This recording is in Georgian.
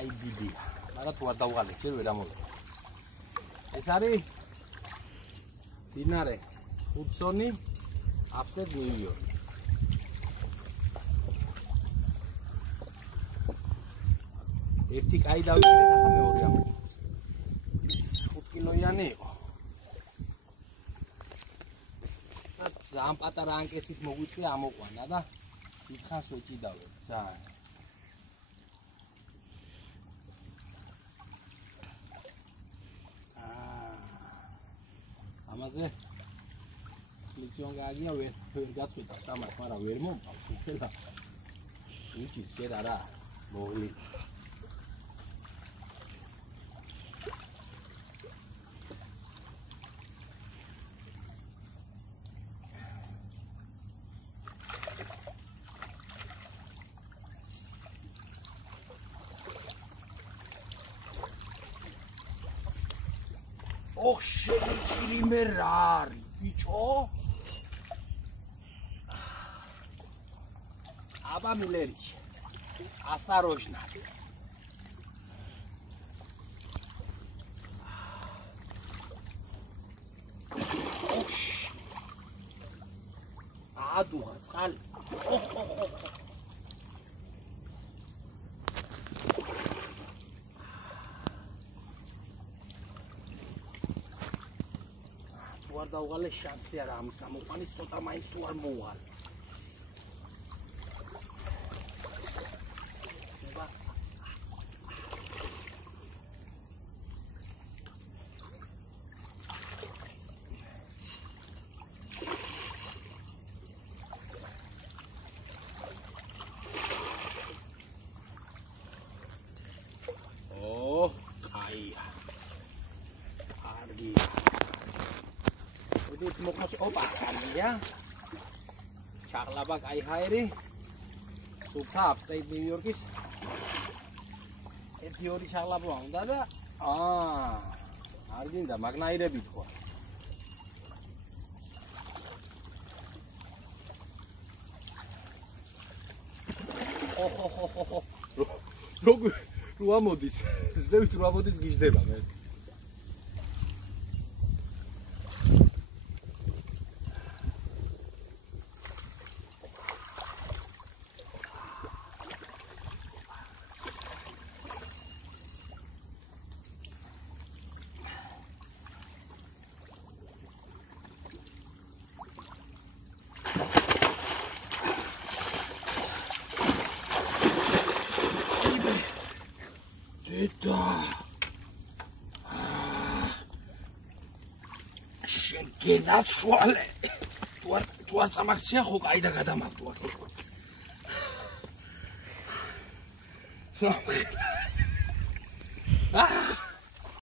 კაი დიდია. მაგრამ თუ არ დავღალე, ჯერ ვერ ამოვიდა. ეს არის დინარე ჰუდსონი, აფტერ ნიუ-იორკი. ერთი კაი დავიჭირეთ, ახლა მეორე ამოვიდა. 5 კილოიანი იყო. ამ პატარა ანკესით მოგვიწია ამოყვანა და იქას ვეჭიდავენ ძალიან. ამაზე ლიციონ გააგია ვერ გაწვიდა თამარ, მაგრამ ვერ მომყავს უხელა. ვიჭი შენ არა მოვლი. ოხ შეჭირი მე რა არის ბიჭო? აბა მილერიჩ ასაროჟნა ადუღა წყალი არ დავღალე შანსი არა ამის ამოყვანის ცოტა მაინც თუ არ მოუღალე. კაია. კარგია. Dit moet nog oppakken, ja? Chaklabak aihari, sukhap, stay New Yorkis. Etiori chaklabak, dada. Arginda, magnaire bitko. Ruamodis, zevit ruamodis gijdeba, me. Genacwale. Tu ar samaksia ხო კაი და გადამაგდუა.